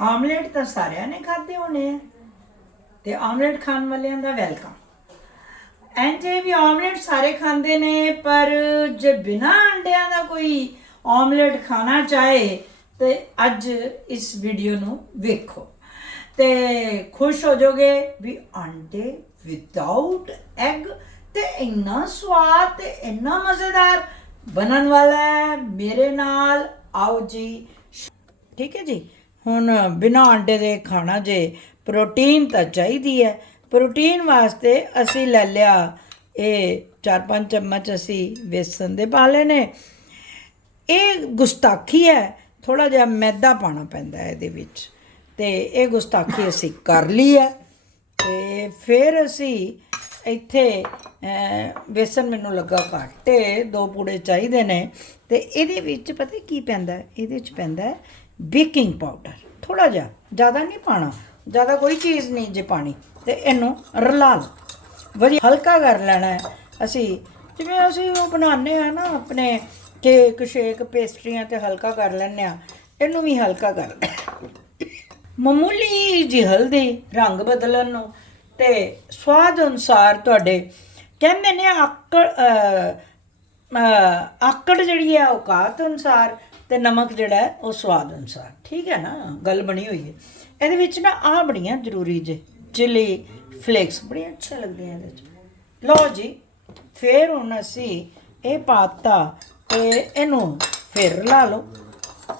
Omelette ਤਾਂ ਸਾਰਿਆਂ ਨੇ ਖਾਦੇ ਹੋਣੇ ਆ। ਤੇ ਆਮਲੇਟ ਖਾਣ ਵਾਲਿਆਂ ਦਾ ਵੈਲਕਮ। ਐਂ ਵੀ ਆਮਲੇਟ ਸਾਰੇ ਖਾਂਦੇ ਨੇ, ਪਰ ਜੇ ਬਿਨਾ ਅੰਡਿਆਂ ਦਾ ਕੋਈ ਆਮਲੇਟ ਖਾਣਾ ਚਾਹੇ, ਤੇ ਅੱਜ ਇਸ ਵੀਡੀਓ ਨੂੰ ਵੇਖੋ। ਤੇ ਖੁਸ਼ ਹੋ ਜਾਓਗੇ ਵੀ ਅੰਡੇ ਵਿਦਆਊਟ ਐਗ ਤੇ ਇੰਨਾ ਸਵਾਦ ਤੇ ਇੰਨਾ ਮਜ਼ੇਦਾਰ ਬਣਨ ਵਾਲਾ ਹੈ। ਮੇਰੇ ਨਾਲ ਆਓ ਜੀ। ਠੀਕ ਹੈ ਜੀ? ਹੁਣ ਬਿਨਾਂ ਆਂਡੇ ਦੇ ਖਾਣਾ ਜੇ ਪ੍ਰੋਟੀਨ ਤਾਂ ਚਾਹੀਦੀ ਹੈ। ਪ੍ਰੋਟੀਨ ਵਾਸਤੇ ਅਸੀਂ ਲੈ ਲਿਆ ਇਹ 4-5 ਚਮਚ ਅਸੀਂ ਵੇਸਣ ਦੇ ਪਾ ਲਏ ਨੇ ਇਹ ਗੁਸਤਾਖੀ ਹੈ। ਥੋੜਾ ਜਿਹਾ ਮੈਦਾ ਪਾਣਾ ਪੈਂਦਾ ਹੈ ਇਹਦੇ ਵਿੱਚ। ਤੇ ਇਹ ਗੁਸਤਾਖੀ ਅਸੀਂ ਕਰ ਲਈ ਹੈ। ਤੇ ਫਿਰ ਅਸੀਂ ਇੱਥੇ ਅਹ, ਵੇਸਣ ਮੈਨੂੰ ਲੱਗਾ ਘੱਟ ਤੇ ਦੋ ਪੂੜੇ ਚਾਹੀਦੇ ਨੇ। ਤੇ ਇਹਦੇ ਵਿੱਚ ਪਤਾ ਕੀ ਪੈਂਦਾ ਇਹਦੇ ਵਿੱਚ ਪੈਂਦਾ ਬੇਕਿੰਗ ਪਾਊਡਰ। ਥੋੜਾ ਜਿਹਾ, ਜ਼ਿਆਦਾ ਨਹੀਂ ਪਾਣਾ ਜ਼ਿਆਦਾ ਕੋਈ ਚੀਜ਼ ਨਹੀਂ ਜੇ ਪਾਣੀ ਤੇ ਇਹਨੂੰ ਰਲਾ ਲਓ। ਵਧੀਆ, ਹਲਕਾ ਕਰ ਲੈਣਾ ਹੈ। ਅਸੀਂ, ਜਿਵੇਂ ਅਸੀਂ ਉਹ ਬਣਾਉਂਦੇ ਆ ਨਾ, ਆਪਣੇ ਕੇਕ, ਸ਼ੇਕ, ਪੇਸਟਰੀਆਂ ਤੇ ਹਲਕਾ ਕਰ ਲੈਂਦੇ ਆ ਇਹਨੂੰ ਵੀ ਹਲਕਾ ਕਰ ਮਾਮੂਲੀ ਜੀ ਹਲਦੀ, ਰੰਗ ਬਦਲਣ ਨੂੰ, ਤੇ ਸਵਾਦ ਅਨੁਸਾਰ ਤੁਹਾਡੇ, ਕਹਿੰਦੇ ਨੇ ਆਕੜ ਆਕੜ ਜਿਹੜੀ ਹੈ ਔਕਾਤ ਅਨੁਸਾਰ ਤੇ ਨਮਕ ਜਿਹੜਾ ਉਹ ਸਵਾਦ ਅਨੁਸਾਰ। ਠੀਕ ਹੈ ਨਾ? ਗੱਲ ਬਣੀ ਹੋਈ ਹੈ। ਇਹਦੇ ਵਿੱਚ ਨਾ ਆ ਬੜੀਆਂ ਜ਼ਰੂਰੀ ਜੇ, ਚਿਲੀ, ਫਲੇਕਸ, ਬੜੀਆਂ ਅੱਛੇ ਲੱਗਦੇ ਆ ਇਹਦੇ ਚ ਲਓ ਜੀ, ਫਿਰ ਹੁਣ ਅਸੀਂ ਇਹ ਪਾਤਾ ਤੇ ਇਹਨੂੰ ਫਿਰ ਲਾ ਲਓ।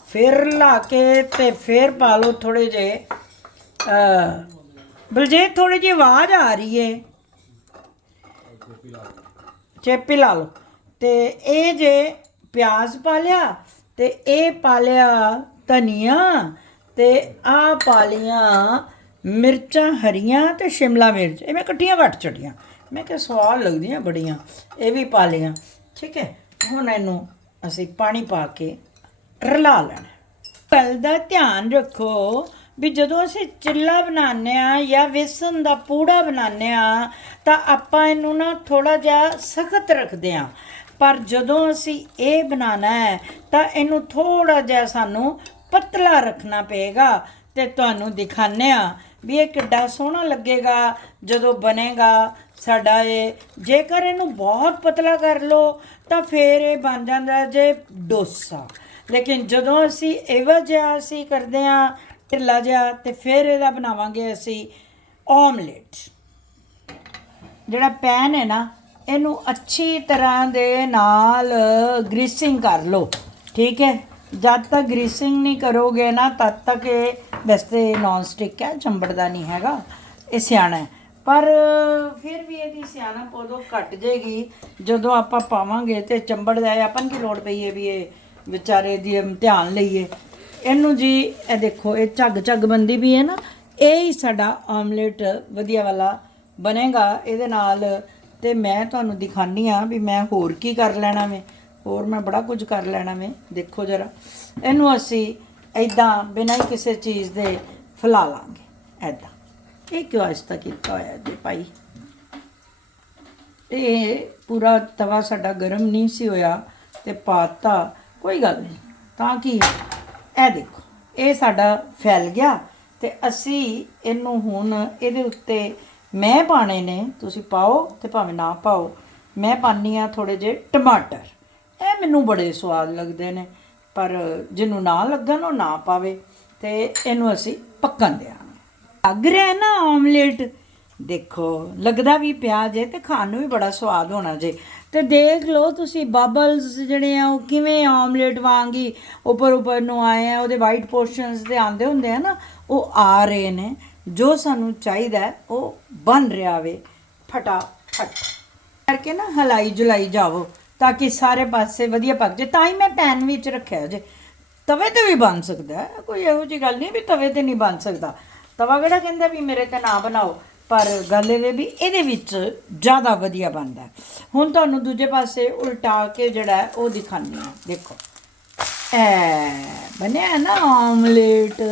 ਫਿਰ ਲਾ ਕੇ ਤੇ ਫਿਰ ਪਾ ਲਓ ਥੋੜੇ ਜੇ ਅ ਬਲਜੀਤ ਥੋੜੀ ਜਿਹੀ ਆਵਾਜ਼ ਆ ਰਹੀ ਏ। ਚੇਪੀ ਲਾ ਲਓ। ਤੇ ਇਹ ਜੇ ਪਿਆਜ਼ ਪਾ ਲਿਆ ਤੇ ਇਹ ਪਾ ਲਿਆ ਧਨੀਆ ਤੇ ਆ ਪਾ ਲੀਆਂ ਮਿਰਚਾਂ ਹਰੀਆਂ ਤੇ ਸ਼ਿਮਲਾ ਮਿਰਚ। ਇਹ ਮੈਂ ਇਕੱਠੀਆਂ ਵੱਟ ਚੜੀਆਂ। ਮੈਂ ਕਿਹਾ ਸਵਾਦ ਲੱਗਦੀਆਂ ਬੜੀਆਂ। ਇਹ ਵੀ ਪਾ ਲੀਆਂ ਠੀਕ ਹੈ? ਹੁਣ ਇਹਨੂੰ ਅਸੀਂ ਪਾਣੀ ਪਾ ਕੇ ਰਲਾ ਲੈਣਾ। ਗੱਲ ਦਾ ਧਿਆਨ ਰੱਖੋ ਵੀ ਜਦੋਂ ਅਸੀਂ ਚਿੱਲਾ ਬਣਾਉਂਦੇ ਆ ਜਾਂ ਵੇਸਣ ਦਾ ਪੂੜਾ ਬਣਾਉਂਦੇ ਆ ਤਾਂ ਆਪਾਂ ਇਹਨੂੰ ਨਾ ਥੋੜਾ ਜਿਹਾ ਸਖਤ ਰੱਖਦੇ ਆ ਪਰ ਜਦੋਂ ਅਸੀਂ ਇਹ ਬਣਾਉਣਾ ਹੈ, ਤਾਂ ਇਹਨੂੰ ਥੋੜਾ ਜਿਹਾ ਸਾਨੂੰ ਪਤਲਾ ਰੱਖਣਾ ਪਏਗਾ ਤੇ ਤੁਹਾਨੂੰ ਦਿਖਾਣੇ ਆ ਵੀ ਇਹ ਕਿੱਡਾ ਸੋਹਣਾ ਲੱਗੇਗਾ, ਜਦੋਂ ਬਣੇਗਾ। ਸਾਡਾ ਇਹ, ਜੇਕਰ ਇਹਨੂੰ ਬਹੁਤ ਪਤਲਾ ਕਰ ਲੋ ਤਾਂ ਫੇਰ ਇਹ ਬਣ ਜਾਂਦਾ ਜੇ ਡੋਸਾ। ਲੇਕਿਨ ਜਦੋਂ ਅਸੀਂ ਇਹੋ ਜਿਹਾ ਅਸੀਂ ਕਰਦੇ ਆ ਢਿੱਲਾ ਜਿਹਾ, ਤੇ ਫਿਰ ਇਹਦਾ ਬਣਾਵਾਂਗੇ ਅਸੀਂ ਆਮਲੇਟ ਜਿਹੜਾ ਪੈਨ ਹੈ ਨਾ ਇਹਨੂੰ ਅੱਛੀ ਤਰ੍ਹਾਂ ਦੇ ਨਾਲ ਗ੍ਰੀਸਿੰਗ ਕਰ ਲਓ। ਠੀਕ ਹੈ? ਜਦ ਤੱਕ ਗ੍ਰੀਸਿੰਗ ਨਹੀਂ ਕਰੋਗੇ ਨਾ, ਤਦ ਤੱਕ ਇਹ ਵੈਸੇ ਨਾਨ ਸਟਿਕ ਹੈ ਚੰਬੜਦਾ ਨਹੀਂ ਹੈਗਾ, ਇਹ ਸਿਆਣਾ ਹੈ। ਪਰ ਫਿਰ ਵੀ ਇਹਦੀ ਸਿਆਣਾ ਉਦੋਂ ਘਟ ਜਾਏਗੀ ਜਦੋਂ ਆਪਾਂ ਪਾਵਾਂਗੇ ਤੇ ਚੰਬੜ ਜਾਏ ਆਪਾਂ ਨੂੰ ਕੀ ਲੋੜ ਪਈ ਹੈ ਵੀ ਇਹ ਵਿਚਾਰੇ ਦੀ ਧਿਆਨ ਲਈਏ? ਇਹਨੂੰ ਜੀ, ਇਹ ਦੇਖੋ, ਇਹ ਝੱਗ ਝੱਗ ਬੰਦੀ ਵੀ ਹੈ ਨਾ, ਇਹ ਹੀ ਸਾਡਾ ਆਮਲੇਟ ਵਧੀਆ ਵਾਲਾ ਬਣੇਗਾ। ਇਹਦੇ ਨਾਲ ਤੇ ਮੈਂ ਤੁਹਾਨੂੰ ਦਿਖਾਨੀ ਆ ਵੀ ਮੈਂ ਹੋਰ ਕੀ ਕਰ ਲੈਣਾ ਵੇ। ਹੋਰ ਮੈਂ ਬੜਾ ਕੁਝ ਕਰ ਲੈਣਾ ਵੇ। ਦੇਖੋ ਜਰਾ। ਇਹਨੂੰ ਅਸੀਂ ਐਦਾਂ ਬਿਨਾਂ ਹੀ ਕਿਸੇ ਚੀਜ਼ ਦੇ ਫਲਾ ਲਾਂਗੇ। ਐਦਾਂ ਇਹ ਕਿਉਂ ਇਸ ਤੱਕ ਕੀਤਾ ਹੋਇਆ ਜੀ ਭਾਈ? ਇਹ ਪੂਰਾ ਤਵਾ ਸਾਡਾ ਗਰਮ ਨਹੀਂ ਸੀ ਹੋਇਆ ਤੇ ਪਾਤਾ। ਕੋਈ ਗੱਲ ਨਹੀਂ। ਤਾਂ ਕਿ ਇਹ ਦੇਖੋ। ਇਹ ਸਾਡਾ ਫੈਲ ਗਿਆ ਤੇ ਅਸੀਂ ਇਹਨੂੰ ਹੁਣ ਇਹਦੇ ਉੱਤੇ ਮੈਂ ਪਾਣੇ ਨੇ, ਤੁਸੀਂ ਪਾਓ ਤੇ ਭਾਵੇਂ ਨਾ ਪਾਓ। ਮੈਂ ਪਾਨੀ ਆ ਥੋੜੇ ਜਿਹੇ ਟਮਾਟਰ। ਇਹ ਮੈਨੂੰ ਬੜੇ ਸਵਾਦ ਲੱਗਦੇ ਨੇ, ਪਰ ਜਿਹਨੂੰ ਨਾ ਲੱਗਣ, ਉਹ ਨਾ ਪਾਵੇ ਤੇ ਇਹਨੂੰ ਅਸੀਂ ਪੱਕਣ ਦਿਆਂਗੇ। ਲੱਗ ਰਿਹਾ ਨਾ ਆਮਲੇਟ? ਦੇਖੋ, ਲੱਗਦਾ ਵੀ ਪਿਆ ਜੇ ਤੇ ਖਾਣ ਨੂੰ ਵੀ ਬੜਾ ਸਵਾਦ ਹੋਣਾ ਜੇ। ਤੇ ਦੇਖ ਲਓ ਤੁਸੀਂ ਬਬਲਸ ਜਿਹੜੇ ਆ, ਉਹ ਕਿਵੇਂ ਆਮਲੇਟ ਵਾਂਗੀ ਉੱਪਰ ਉੱਪਰ ਨੂੰ ਆਏ ਆ, ਉਹਦੇ ਵਾਈਟ ਪੋਰਸ਼ਨਸ ਤੇ ਆਂਦੇ ਹੁੰਦੇ ਆ ਨਾ, ਉਹ ਆ ਰਹੇ ਨੇ। ਜੋ ਸਾਨੂੰ ਚਾਹੀਦਾ ਉਹ ਬਣ ਰਿਹਾ ਵੇ। ਫਟਾਫਟ। ਕਰਕੇ ਨਾ ਹਲਾਈ ਜੁਲਾਈ ਜਾਵੋ, ਤਾਂ ਕਿ ਸਾਰੇ ਪਾਸੇ ਵਧੀਆ ਪੱਕ ਜੇ। ਤਾਂ ਹੀ ਮੈਂ ਪੈਨ ਵਿੱਚ ਰੱਖਿਆ ਜੇ। ਤਵੇ ਤੇ ਵੀ ਬਣ ਸਕਦਾ ਕੋਈ ਇਹੋ ਜੀ ਗੱਲ ਨਹੀਂ ਵੀ ਤਵੇ ਤੇ ਨਹੀਂ ਬਣ ਸਕਦਾ। ਤਵਾ ਕਿਹੜਾ ਕਹਿੰਦਾ ਵੀ ਮੇਰੇ ਤੇ ਨਾ ਬਣਾਓ? ਪਰ ਗੱਲ ਇਹ ਵੀ ਇਹਦੇ ਵਿੱਚ ਜ਼ਿਆਦਾ ਵਧੀਆ ਬਣਦਾ ਹੁਣ ਤੁਹਾਨੂੰ ਦੂਜੇ ਪਾਸੇ ਉਲਟਾ ਕੇ ਜਿਹੜਾ ਉਹ ਦਿਖਾਉਂਦੀ ਹਾਂ। ਦੇਖੋ। ਐ, ਬਣਿਆ ਹੈ ਨਾ ਆਮਲੇਟ।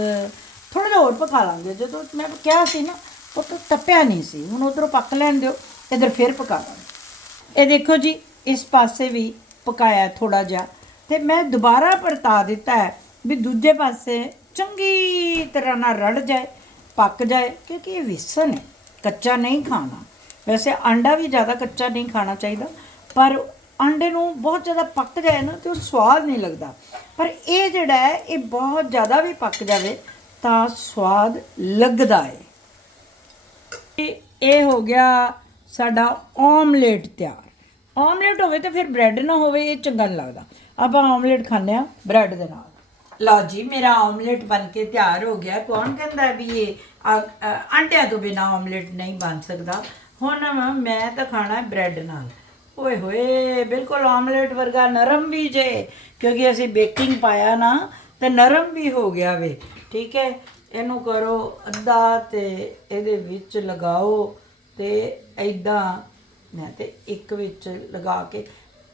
ਥੋੜਾ ਜਿਹਾ ਹੋਰ ਪਕਾ ਲਾਂਗੇ। ਜਦੋਂ ਮੈਂ ਕਿਹਾ ਸੀ ਨਾ ਉਹ ਤਾਂ ਤਪਿਆ ਨਹੀਂ ਸੀ। ਹੁਣ ਉਧਰੋਂ ਪੱਕ ਲੈਣ ਦਿਓ, ਇਧਰ ਫਿਰ ਪਕਾ ਲਾਂਗੇ। ਇਹ ਦੇਖੋ ਜੀ, ਇਸ ਪਾਸੇ ਵੀ ਪਕਾਇਆ ਥੋੜਾ ਜਿਹਾ। ਤੇ ਮੈਂ ਦੁਬਾਰਾ ਪਰਤਾ ਦਿੱਤਾ ਹੈ ਵੀ ਦੂਜੇ ਪਾਸੇ ਚੰਗੀ ਤਰ੍ਹਾਂ ਨਾਲ ਰੜ ਜਾਏ, ਪੱਕ ਜਾਏ, ਕਿਉਂਕਿ ਇਹ ਵੇਸਣ ਹੈ, ਕੱਚਾ ਨਹੀਂ ਖਾਣਾ। ਵੈਸੇ ਆਂਡਾ ਵੀ ਜ਼ਿਆਦਾ ਕੱਚਾ ਨਹੀਂ ਖਾਣਾ ਚਾਹੀਦਾ, ਪਰ ਆਂਡੇ ਨੂੰ ਬਹੁਤ ਜ਼ਿਆਦਾ ਪੱਕ ਜਾਏ ਨਾ ਤੇ ਉਹ ਸਵਾਦ ਨਹੀਂ ਲੱਗਦਾ। ਪਰ ਇਹ ਜਿਹੜਾ ਹੈ, ਇਹ ਬਹੁਤ ਜ਼ਿਆਦਾ ਵੀ ਪੱਕ ਜਾਵੇ ਤਾਂ ਸਵਾਦ ਲੱਗਦਾ ਹੈ ਇਹ ਹੋ ਗਿਆ ਸਾਡਾ ਆਮਲੇਟ ਤਿਆਰ। ਆਮਲੇਟ ਹੋਵੇ ਤਾਂ ਫਿਰ ਬ੍ਰੈਡ ਨਾ ਹੋਵੇ, ਇਹ ਚੰਗਾ ਨਹੀਂ ਲੱਗਦਾ। ਆਪਾਂ ਆਮਲੇਟ ਖਾਂਦੇ ਆ ਬ੍ਰੈਡ ਦੇ ਨਾਲ। ਲਓ ਜੀ, ਮੇਰਾ ਆਮਲੇਟ ਬਣ ਕੇ ਤਿਆਰ ਹੋ ਗਿਆ। ਕੌਣ ਕਹਿੰਦਾ ਵੀ ਇਹ ਆ- ਅੰਡਿਆਂ ਤੋਂ ਬਿਨਾ ਆਮਲੇਟ ਨਹੀਂ ਬਣ ਸਕਦਾ। ਹੁਣ ਮੈਂ ਤਾਂ ਖਾਣਾ ਹੈ ਬ੍ਰੈਡ ਨਾਲ। ਓਏ ਹੋਏ, ਬਿਲਕੁਲ ਆਮਲੇਟ ਵਰਗਾ ਨਰਮ ਵੀ ਜੇ, ਕਿਉਂਕਿ ਅਸੀਂ ਬੇਕਿੰਗ ਪਾਇਆ ਨਾ, ਤੇ ਨਰਮ ਵੀ ਹੋ ਗਿਆ ਵੇ। ਠੀਕ ਹੈ, ਇਹਨੂੰ ਕਰੋ ਅੱਧਾ ਤੇ ਇਹਦੇ ਵਿੱਚ ਲਗਾਓ ਤੇ ਐਦਾਂ ਮੈਂ ਤੇ ਇੱਕ ਵਿੱਚ ਲਗਾ ਕੇ,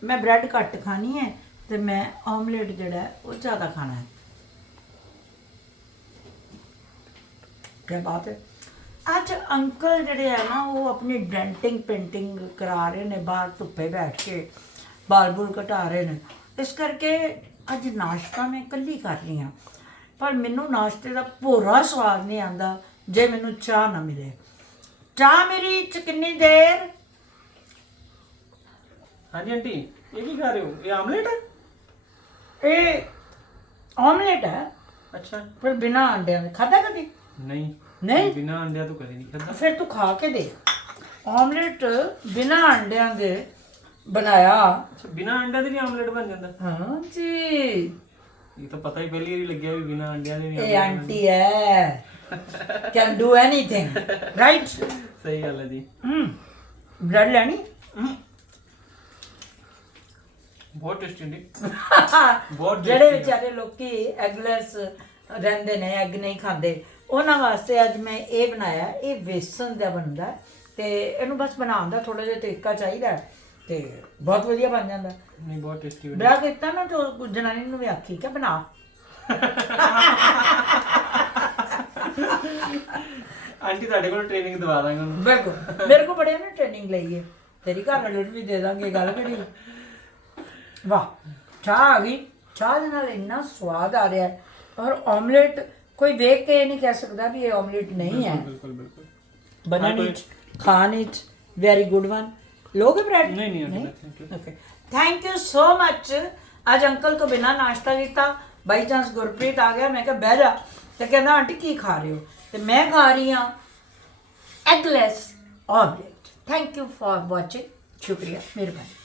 ਮੈਂ ਬ੍ਰੈਡ ਘੱਟ ਖਾਣੀ ਹੈ ਤੇ ਮੈਂ ਆਮਲੇਟ ਜਿਹੜਾ ਉਹ ਜ਼ਿਆਦਾ ਖਾਣਾ ਹੈ। ਕੀ ਬਾਤ ਹੈ। ਅੱਜ ਅੰਕਲ ਜਿਹੜੇ ਆ ਨਾ, ਉਹ ਆਪਣੀ ਡੈਂਟਿੰਗ ਪੇਂਟਿੰਗ ਕਰਾ ਰਹੇ ਨੇ, ਬਾਹਰ ਧੁੱਪੇ ਬੈਠ ਕੇ ਬਾਲ ਬੁਲ ਘਟਾ ਰਹੇ ਨੇ। ਇਸ ਕਰਕੇ ਅੱਜ ਨਾਸ਼ਤਾ ਮੈਂ ਇਕੱਲੀ ਕਰ ਰਹੀ ਹਾਂ। ਪਰ ਮੈਨੂੰ ਨਾਸ਼ਤੇ ਦਾ ਪੂਰਾ ਸਵਾਦ ਨਹੀਂ ਆਂਦਾ ਜੇ ਮੈਨੂੰ ਚਾਹ ਨਾ ਮਿਲੇ। ਚਾਹ ਮੇਰੀ ਚ ਕਿੰਨੀ ਦੇਰ? ਹਾਂਜੀ ਆਂਟੀ ਇਹ ਕੀ ਖਾ ਰਹੇ ਹੋ? ਇਹ ਆਮਲੇਟ ਹੈ? ਇਹ ਆਮਲੇਟ ਹੈ। ਅੱਛਾ। ਪਰ ਬਿਨਾ ਅੰਡਿਆਂ ਦੇ। ਖਾਦਾ ਕਦੀ? ਨਹੀਂ। ਨਹੀਂ? ਬਿਨਾ ਅੰਡਿਆਂ ਤੋਂ ਕਦੇ ਨਹੀਂ ਖਾਧਾ। ਫਿਰ ਤੂੰ ਖਾ ਕੇ ਦੇਖ। ਆਮਲੇਟ ਬਿਨਾ ਅੰਡਿਆਂ ਦੇ ਬਣਾਇਆ। ਅੱਛਾ ਬਿਨਾ ਅੰਡਿਆਂ ਦੇ ਵੀ ਆਮਲੇਟ ਬਣ ਜਾਂਦਾ। ਹਾਂ ਜੀ ਇਹ ਤਾਂ ਪਤਾ ਹੀ ਪਹਿਲੀ ਵਾਰੀ ਲੱਗਿਆ ਵੀ ਬਿਨਾ ਅੰਡਿਆਂ ਦੇ ਵੀ ਇਹ ਆਂਟੀ ਹੈ ਕੈਨ ਡੂ ਐਨੀਥਿੰਗ ਰਾਈਟ ਸਹੀ ਗੱਲ ਹੈ ਜੀ। ਹਮ ਬ੍ਰੈਡ ਲੈਣੀ। ਬਹੁਤ ਟੇਸਟੀ ਆਂਟੀ ਬਹੁਤ ਜਿਹੜੇ ਵਿਚਾਰੇ ਲੋਕੀ ਐਗਲੈਸ ਰਹਿੰਦੇ ਨੇ ਐਗ ਨਹੀਂ ਖਾਂਦੇ ਉਹਨਾਂ ਵਾਸਤੇ ਅੱਜ ਮੈਂ ਇਹ ਬਣਾਇਆ ਇਹ ਵੇਸਣ ਦਾ ਬਣਦਾ ਹੈ ਤੇ ਇਹਨੂੰ ਬਸ ਬਣਾਉਣ ਦਾ ਥੋੜਾ ਜਿਹਾ ਤਰੀਕਾ ਚਾਹੀਦਾ। ਹੈ ਤੇ ਬਹੁਤ ਵਧੀਆ ਬਣ ਜਾਂਦਾ। ਨਹੀਂ ਬਹੁਤ ਟੇਸਟੀ ਵਿਆਹ ਕੀਤਾ ਨਾ ਤੇ ਉਹ ਜਨਾਨੀ ਨੂੰ ਵੀ ਆਖੀ ਕਿ ਬਣਾ। ਆਂਟੀ ਤੁਹਾਡੇ ਕੋਲ ਟ੍ਰੇਨਿੰਗ ਦਵਾ ਦਾਂਗਾ ਉਹਨੂੰ ਬਿਲਕੁਲ। ਮੇਰੇ ਕੋ ਬੜਿਆ ਨਾ ਟ੍ਰੇਨਿੰਗ ਲਈ ਹੈ ਤੇਰੀ ਘਰ ਵਾਲੇ ਨੂੰ ਵੀ ਦੇ ਦਾਂਗੇ ਗੱਲ ਕਿਹੜੀ। ਵਾਹ ਚਾਹ ਆ ਗਈ। ਚਾਹ ਦੇ ਨਾਲ ਇੰਨਾ ਸਵਾਦ ਆ ਰਿਹਾ ਹੈ। ਔਰ ਆਮਲੇਟ ਕੋਈ ਵੇਖ ਕੇ ਇਹ ਨਹੀਂ ਕਹਿ ਸਕਦਾ ਵੀ ਇਹ ਆਮਲੇਟ ਨਹੀਂ ਹੈ। ਬਿਲਕੁਲ ਬਿਲਕੁਲ ਬਣਨ ਵਿੱਚ ਖਾਣ ਵਿੱਚ ਵੈਰੀ ਗੁੱਡ ਵਨ ਲੋਗੇ ਬ੍ਰੈਡ ਨਹੀਂ you okay thank you so much ਅੱਜ ਅੰਕਲ ਤੋਂ ਬਿਨਾ ਨਾਸ਼ਤਾ ਕੀਤਾ ਬਾਈ ਚਾਂਸ ਗੁਰਪ੍ਰੀਤ ਆ ਗਿਆ ਮੈਂ ਕਿਹਾ ਬਹਿ ਜਾ ਤੇ ਕਹਿੰਦਾ ਆਂਟੀ ਕੀ ਖਾ ਰਹੇ ਹੋ ਤੇ ਮੈਂ ਖਾ ਰਹੀ ਹਾਂ eggless omelette thank you for watching ਸ਼ੁਕਰੀਆ ਮਿਹਰਬਾਨੀ